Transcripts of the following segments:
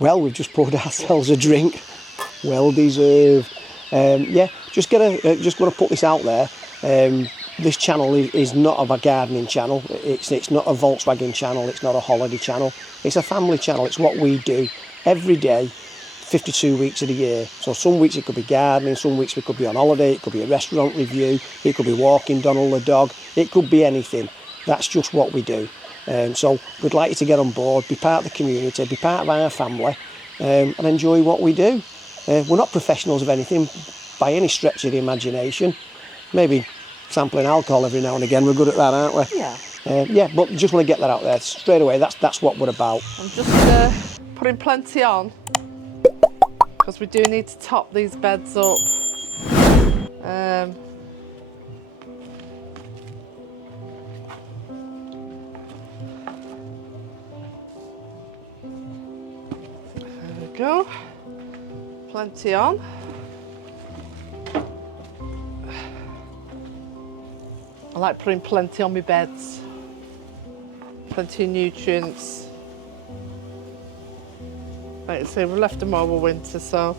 Well, we've just poured ourselves a drink, well deserved. Yeah, just want to put this out there. This channel is not a gardening channel. It's not a Volkswagen channel. It's not a holiday channel. It's a family channel. It's what we do every day, 52 weeks of the year. So some weeks it could be gardening, some weeks we could be on holiday, it could be a restaurant review, it could be walking Donald the dog, it could be anything. That's just what we do. So we'd like you to get on board, be part of the community, be part of our family, and enjoy what we do. We're not professionals of anything by any stretch of the imagination. Maybe sampling alcohol every now and again, we're good at that, aren't we? Yeah. Yeah, but just want to get that out there straight away. That's what we're about. I'm just putting plenty on because we do need to top these beds up. There we go. Plenty on. I like putting plenty on my beds. Plenty of nutrients. Like I say, we've left them over winter, so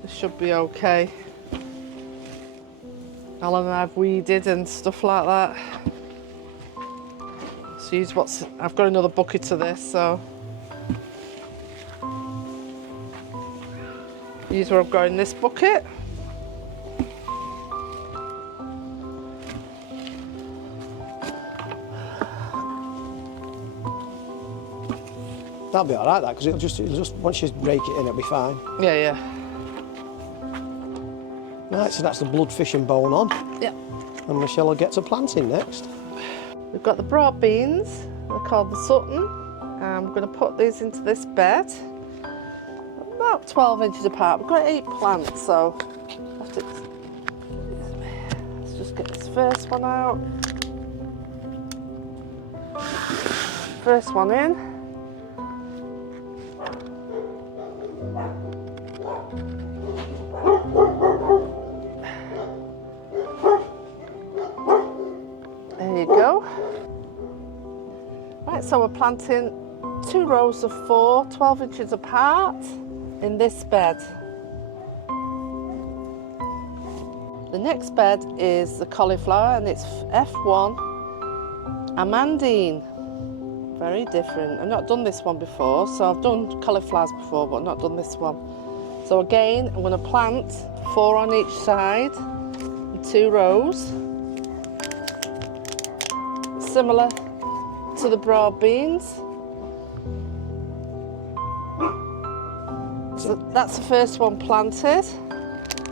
this should be okay. Alan and I've weeded and stuff like that. So use I've got another bucket of this, so use what I've got in this bucket. That'll be all right, that, because it'll just once you rake it in, it'll be fine. Yeah, yeah. Right, so that's the bloodfish and bone on. Yeah. And Michelle will get to planting next. We've got the broad beans. They're called the Sutton. I'm going to put these into this bed. About 12 inches apart. We've got 8 plants, so let's just get this first one out. First one in. There you go. Right, so we're planting 2 rows of 4, 12 inches apart in this bed. The next bed is the cauliflower and it's F1 Amandine. Very different. I've not done this one before, so I've done cauliflowers before, but not done this one. So again, I'm going to plant 4 on each side in 2 rows. Similar to the broad beans. So that's the first one planted.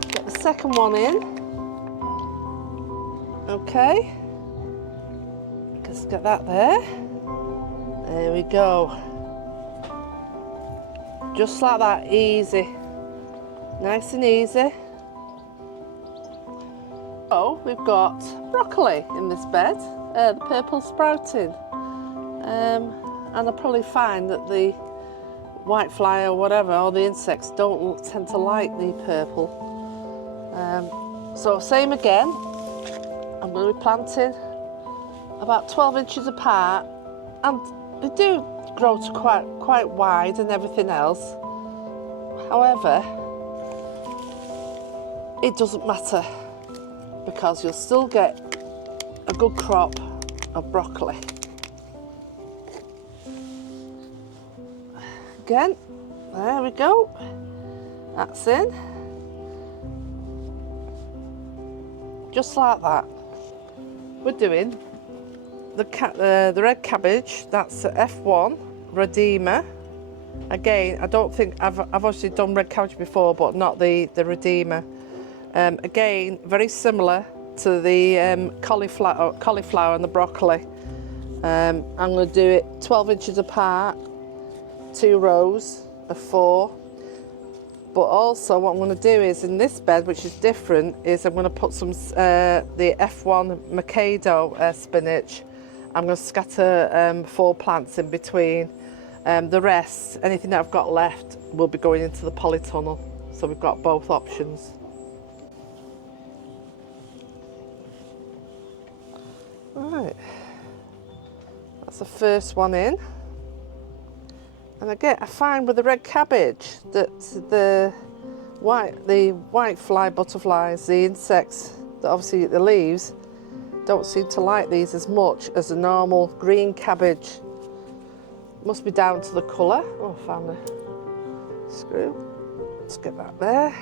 Get the second one in. Okay. Just get that there. There we go. Just like that, easy. Nice and easy. Oh, we've got broccoli in this bed. The purple sprouting, and I'll probably find that the whitefly or whatever, or the insects don't tend to like the purple. So same again, I'm going to be planting about 12 inches apart, and they do grow to quite wide and everything else. However, it doesn't matter because you'll still get a good crop of broccoli. Again, there we go. That's in. Just like that. We're doing the red cabbage. That's F1 Redeemer. Again, I don't think I've obviously done red cabbage before, but not the Redeemer. Again, very similar to the cauliflower and the broccoli. I'm going to do it 12 inches apart, 2 rows of 4. But also what I'm going to do is in this bed, which is different, is I'm going to put some the F1 Mikado spinach. I'm going to scatter 4 plants in between. The rest, anything that I've got left, will be going into the polytunnel. So we've got both options. Right, that's the first one in. And again, I find with the red cabbage that the white fly butterflies, the insects that obviously eat the leaves, don't seem to like these as much as a normal green cabbage. Must be down to the colour. Oh, I found a screw. Let's get that there.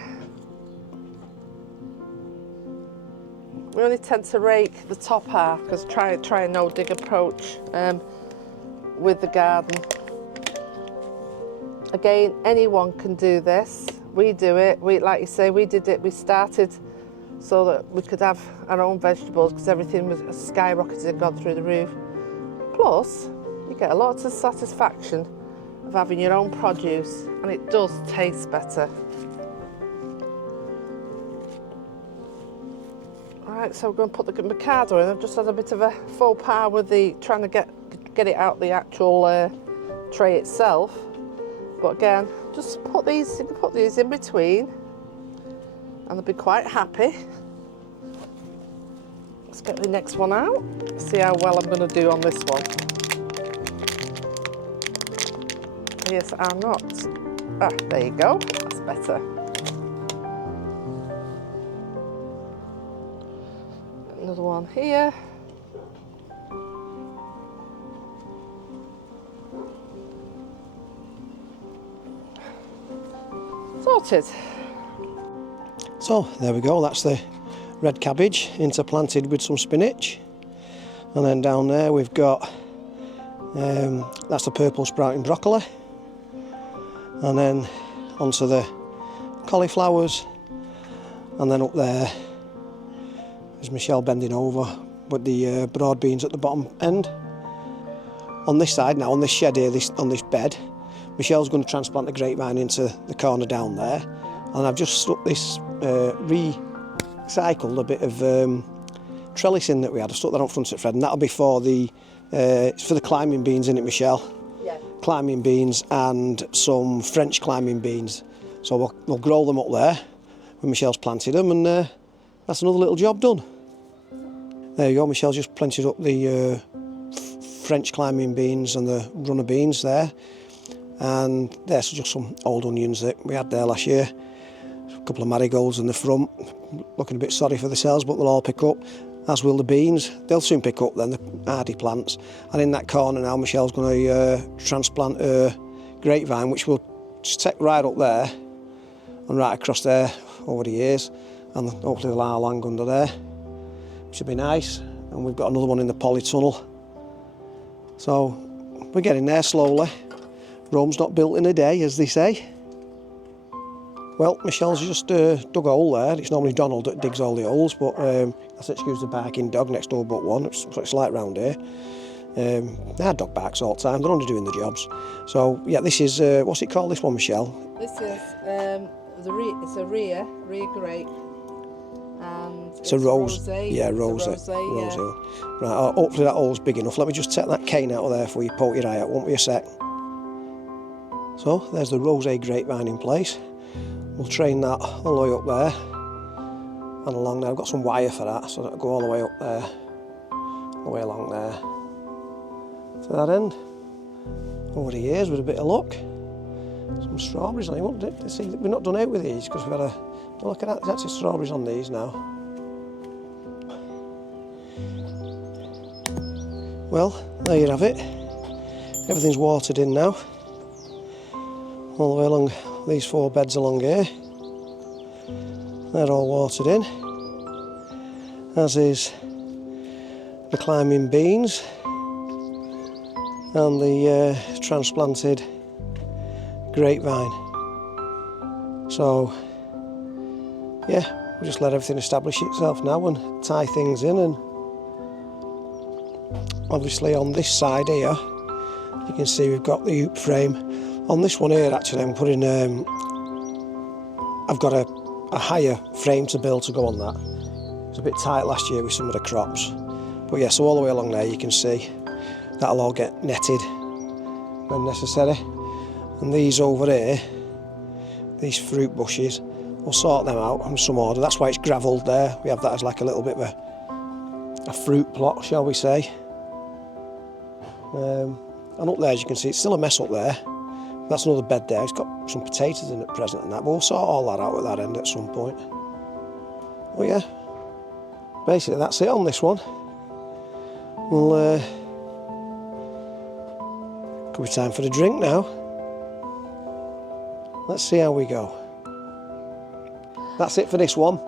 We only tend to rake the top half because try a no-dig approach with the garden. Again, anyone can do this. We do it. Like you say, we did it. We started so that we could have our own vegetables because everything was skyrocketed and gone through the roof. Plus, you get a lot of satisfaction of having your own produce, and it does taste better. Right, so we're going to put the Mikado in. I've just had a bit of a faux pas with trying to get it out the actual tray itself. But again, just put these in between and they'll be quite happy. Let's get the next one out. See how well I'm going to do on this one. Yes, I'm not. Ah, there you go. That's better. Another one here. Sorted. So there we go, that's the red cabbage interplanted with some spinach. And then down there we've got, that's the purple sprouting broccoli. And then onto the cauliflowers. And then up there is Michelle bending over with the broad beans at the bottom end. On this side now, on this shed here, on this bed, Michelle's going to transplant the grapevine into the corner down there, and I've just stuck this recycled a bit of trellising that we had. I stuck that up front at Fred, and that'll be for it's for the climbing beans, isn't it, Michelle? Yeah. Climbing beans and some French climbing beans. So we'll grow them up there when Michelle's planted them, and that's another little job done. There you go, Michelle's just planted up the French climbing beans and the runner beans there. And there's just some old onions that we had there last year. A couple of marigolds in the front. Looking a bit sorry for themselves, but they'll all pick up, as will the beans. They'll soon pick up then, the hardy plants. And in that corner now, Michelle's going to transplant her grapevine, which we'll just take right up there and right across there over the years. And hopefully there'll be land under there, which should be nice. And we've got another one in the polytunnel. So we're getting there slowly. Rome's not built in a day, as they say. Well, Michelle's just dug a hole there. It's normally Donald that digs all the holes, but that's excuse the barking dog next door but one. It's what it's like round here. Our dog barks all the time. They're only doing the jobs. So yeah, this is what's it called? This one, Michelle? This is it's a rear grape, and it's a rose. Rosé. Yeah, rosé. Yeah. Right. Hopefully that hole's big enough. Let me just take that cane out of there for you. Poke your eye out. Won't be a sec. So there's the rosé grapevine in place. We'll train that all the way up there and along there. I've got some wire for that, so that'll go all the way up there, all the way along there to that end. Over the years, with a bit of luck, some strawberries on it, won't it? See, we've not done out with these because we've had look at that. There's actually strawberries on these now. Well, there you have it. Everything's watered in now. All the way along these 4 beds along here. They're all watered in, as is the climbing beans and the transplanted grapevine. So yeah, we'll just let everything establish itself now and tie things in. And obviously on this side here, you can see we've got the hoop frame. On this one here, actually, I'm putting, I've got a higher frame to build to go on that. It was a bit tight last year with some of the crops. But yeah, so all the way along there you can see that'll all get netted when necessary. And these over here, these fruit bushes, we'll sort them out in some order. That's why it's gravelled there. We have that as like a little bit of a fruit plot, shall we say. And up there, as you can see, it's still a mess up there. That's another bed there. It's got some potatoes in at present and that. We'll sort all that out at that end at some point. But yeah, basically that's it on this one. Well, could be time for the drink now. Let's see how we go. That's it for this one.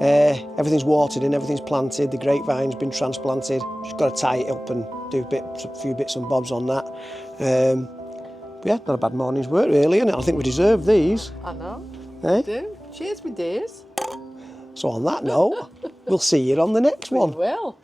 Everything's watered in, everything's planted, the grapevine's been transplanted. Just got to tie it up and do a few bits and bobs on that. But yeah, not a bad morning's work really, innit? I think we deserve these. I know. Eh? We do. Cheers, my dears. So on that note, we'll see you on the next one. We will.